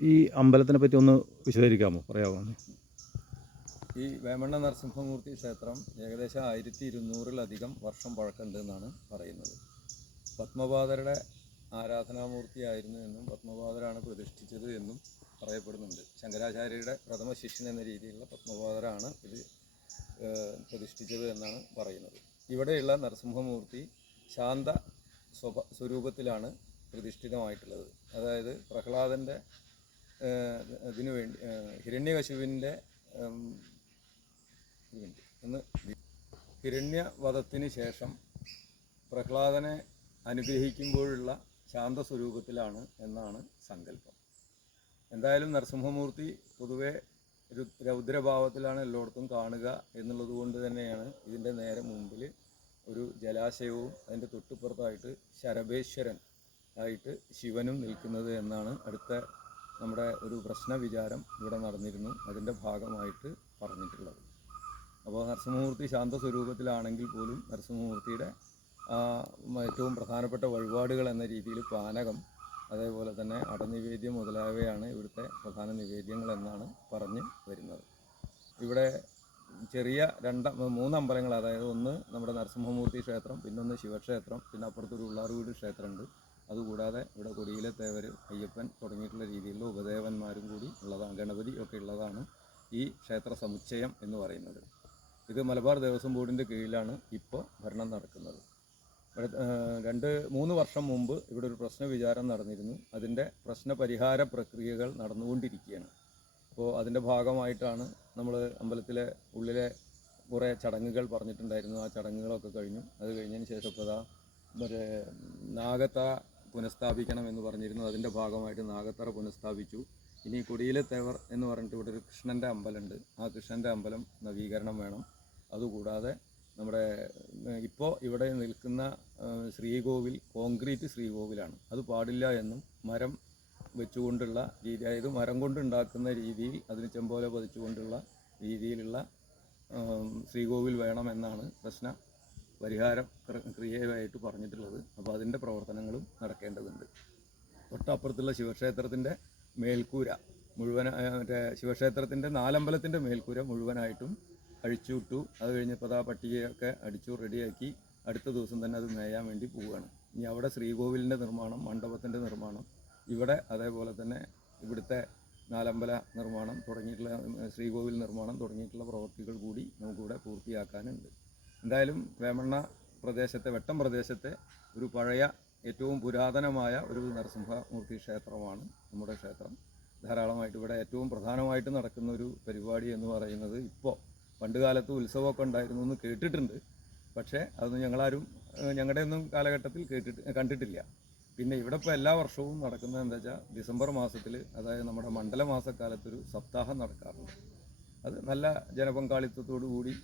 ഈ അമ്പലത്തിനെ പറ്റി ഒന്ന് വിശദീകരിക്കാമോ? പറയാമോ? ഈ വേമണ്ണ നരസിംഹമൂർത്തി ക്ഷേത്രം ഏകദേശം ആയിരത്തി ഇരുന്നൂറിലധികം വർഷം പഴക്കമുണ്ടെന്നാണ് പറയുന്നത്. പത്മപാതരുടെ ആരാധനാമൂർത്തിയായിരുന്നു എന്നും പത്മപാതരാണ് പ്രതിഷ്ഠിച്ചത് എന്നും പറയപ്പെടുന്നുണ്ട്. ശങ്കരാചാര്യരുടെ പ്രഥമ ശിഷ്യൻ എന്ന രീതിയിലുള്ള പത്മപാതരാണ് ഇത് പ്രതിഷ്ഠിച്ചത് എന്നാണ് പറയുന്നത്. ഇവിടെയുള്ള നരസിംഹമൂർത്തി ശാന്ത സ്വഭ സ്വരൂപത്തിലാണ് പ്രതിഷ്ഠിതമായിട്ടുള്ളത്. അതായത് പ്രഹ്ലാദന്റെ ഇതിനു വേണ്ടി ഏഹ്, ഹിരണ്യകശുവിന്റെ ഒന്ന് ഹിരണ്യവധത്തിന് ശേഷം പ്രഹ്ലാദനെ അനുഗ്രഹിക്കുമ്പോഴുള്ള ശാന്ത സ്വരൂപത്തിലാണ് എന്നാണ് സങ്കല്പം. എന്തായാലും നരസിംഹമൂർത്തി പൊതുവെ രൗദ്രഭാവത്തിലാണ് എല്ലായിടത്തും കാണുക എന്നുള്ളത് കൊണ്ട് തന്നെയാണ് ഇതിന്റെ നേരെ മുമ്പിൽ ഒരു ജലാശയവും അതിന്റെ തൊട്ടുപുറത്തായിട്ട് ശരഭേശ്വരൻ ആയിട്ട് ശിവനും നിൽക്കുന്നത് എന്നാണ് അടുത്ത നമ്മുടെ ഒരു പ്രശ്ന വിചാരം ഇവിടെ നടന്നിരുന്നു. അതിന്റെ ഭാഗമായിട്ട് പറഞ്ഞിട്ടുള്ളത്. അപ്പോൾ നരസിംഹമൂർത്തി ശാന്ത സ്വരൂപത്തിലാണെങ്കിൽ പോലും നരസിംഹമൂർത്തിയുടെ ഏറ്റവും പ്രധാനപ്പെട്ട വഴിപാടുകൾ എന്ന രീതിയിൽ പാനകം അതേപോലെ തന്നെ അടനിവേദ്യം മുതലായവയാണ് ഇവിടുത്തെ പ്രധാന നിവേദ്യങ്ങൾ എന്നാണ് പറഞ്ഞ് വരുന്നത്. ഇവിടെ ചെറിയ രണ്ട മൂന്ന് അമ്പലങ്ങൾ അതായത് ഒന്ന് നമ്മുടെ നരസിംഹമൂർത്തി ക്ഷേത്രം പിന്നൊന്ന് ശിവക്ഷേത്രം പിന്നെ അപ്പുറത്തൊരു ഉള്ളാറുവീട് ക്ഷേത്രമുണ്ട്. അതുകൂടാതെ ഇവിടെ കൊടിയിലെ തേവർ അയ്യപ്പൻ തുടങ്ങിയിട്ടുള്ള രീതിയിലുള്ള ഉപദേവന്മാരും കൂടി ഉള്ളതാണ് ഗണപതി ഒക്കെ ഉള്ളതാണ് ഈ ക്ഷേത്ര സമുച്ചയം എന്ന് പറയുന്നത്. ഇത് മലബാർ ദേവസ്വം ബോർഡിന്റെ കീഴിലാണ് ഇപ്പോൾ ഭരണം നടക്കുന്നത്. ഇവിടെ രണ്ട് മൂന്ന് വർഷം മുമ്പ് ഇവിടെ ഒരു പ്രശ്ന വിചാരം നടന്നിരുന്നു. അതിന്റെ പ്രശ്ന പരിഹാര പ്രക്രിയകൾ നടന്നുകൊണ്ടിരിക്കുകയാണ്. അപ്പോൾ അതിന്റെ ഭാഗമായിട്ടാണ് നമ്മൾ അമ്പലത്തിലെ ഉള്ളിലെ കുറേ ചടങ്ങുകൾ പറഞ്ഞിട്ടുണ്ടായിരുന്നു. ആ ചടങ്ങുകളൊക്കെ കഴിഞ്ഞു. അത് കഴിഞ്ഞതിന് ശേഷം ഇപ്പോൾ മറ്റേ നാഗത്തറ പുനഃസ്ഥാപിക്കണം എന്ന് പറഞ്ഞിരുന്നു അതിന്റെ ഭാഗമായിട്ട് നാഗത്തറ പുനഃസ്ഥാപിച്ചു. ഇനി കുടിയിലെ തേവർ എന്ന് പറഞ്ഞിട്ട് ഇവിടെ ഒരു കൃഷ്ണന്റെ അമ്പലമുണ്ട്. ആ കൃഷ്ണന്റെ അമ്പലം നവീകരണം വേണം. അതുകൂടാതെ നമ്മുടെ ഇപ്പോൾ ഇവിടെ നിൽക്കുന്ന ശ്രീകോവിൽ കോൺക്രീറ്റ് ശ്രീകോവിലാണ്. അത് പാടില്ല എന്നും മരം വെച്ചുകൊണ്ടുള്ള രീതി അതായത് മരം കൊണ്ടുണ്ടാക്കുന്ന രീതിയിൽ അതിന് ചെമ്പോല പതിച്ചുകൊണ്ടുള്ള രീതിയിലുള്ള ശ്രീകോവിൽ വേണമെന്നാണ് പ്രശ്ന. പരിഹാരം ക്ര- ക്രിയയായിട്ട് പറഞ്ഞിട്ടുള്ളത്. അപ്പോൾ അതിന്റെ പ്രവർത്തനങ്ങളും നടക്കേണ്ടതുണ്ട്. തൊട്ടപ്പുറത്തുള്ള ശിവക്ഷേത്രത്തിന്റെ മേൽക്കൂര മുഴുവൻ മറ്റേ ശിവക്ഷേത്രത്തിന്റെ നാലമ്പലത്തിന്റെ മേൽക്കൂര മുഴുവനായിട്ടും അഴിച്ചു വിട്ടു അത് കഴിഞ്ഞപ്പോൾ ആ പട്ടികയൊക്കെ അടിച്ചു റെഡിയാക്കി അടുത്ത ദിവസം തന്നെ അത് മേയാൻ വേണ്ടി പോവുകയാണ്. ഇനി അവിടെ ശ്രീകോവിലിന്റെ നിർമ്മാണം മണ്ഡപത്തിന്റെ നിർമ്മാണം ഇവിടെ അതേപോലെ തന്നെ ഇവിടുത്തെ നാലമ്പല നിർമ്മാണം തുടങ്ങിയിട്ടുള്ള ശ്രീകോവിൽ നിർമ്മാണം തുടങ്ങിയിട്ടുള്ള പ്രവൃത്തികൾ കൂടി നമുക്കിവിടെ പൂർത്തിയാക്കാനുണ്ട്. എന്തായാലും വേമണ്ണ പ്രദേശത്തെ വെട്ടം പ്രദേശത്തെ ഒരു പഴയ ഏറ്റവും പുരാതനമായ ഒരു നരസിംഹമൂർത്തി ക്ഷേത്രമാണ് നമ്മുടെ ക്ഷേത്രം. ധാരാളമായിട്ട് ഇവിടെ ഏറ്റവും പ്രധാനമായിട്ട് നടക്കുന്ന ഒരു പരിപാടി എന്ന് പറയുന്നത് ഇപ്പോൾ പണ്ട് കാലത്ത് ഉത്സവമൊക്കെ ഉണ്ടായിരുന്നു എന്ന് കേട്ടിട്ടുണ്ട്. പക്ഷേ അതൊന്നും ഞങ്ങളാരും ഞങ്ങളുടെ ഒന്നും കാലഘട്ടത്തിൽ കേട്ടിട്ട് കണ്ടിട്ടില്ല. പിന്നെ ഇവിടെ ഇപ്പോൾ എല്ലാ വർഷവും നടക്കുന്നത് എന്താ വെച്ചാൽ ഡിസംബർ മാസത്തിൽ അതായത് നമ്മുടെ മണ്ഡല മാസക്കാലത്തൊരു സപ്താഹം നടക്കാറുണ്ട്. അത് നല്ല ജനപങ്കാളിത്തത്തോടു കൂടി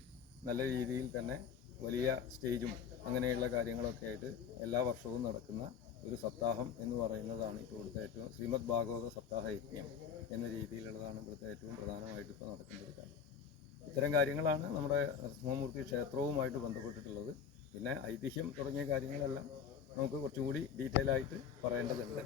നല്ല രീതിയിൽ തന്നെ വലിയ സ്റ്റേജും അങ്ങനെയുള്ള കാര്യങ്ങളൊക്കെ ആയിട്ട് എല്ലാ വർഷവും നടക്കുന്ന ഒരു സപ്താഹം എന്ന് പറയുന്നതാണ് ഇപ്പോൾ ഇവിടുത്തെ ഏറ്റവും ശ്രീമദ് ഭാഗവത സപ്താഹ യജ്ഞം എന്ന രീതിയിലുള്ളതാണ് ഇവിടുത്തെ ഏറ്റവും പ്രധാനമായിട്ട് ഇപ്പോൾ നടക്കുന്ന ഒരു കാര്യം ഇത്തരം കാര്യങ്ങളാണ് നമ്മുടെ നരസിംഹമൂർത്തി ക്ഷേത്രവുമായിട്ട് ബന്ധപ്പെട്ടിട്ടുള്ളത്. പിന്നെ ഐതിഹ്യം തുടങ്ങിയ കാര്യങ്ങളെല്ലാം നമുക്ക് കുറച്ചും കൂടി ഡീറ്റെയിൽ ആയിട്ട് പറയേണ്ടതുണ്ട്.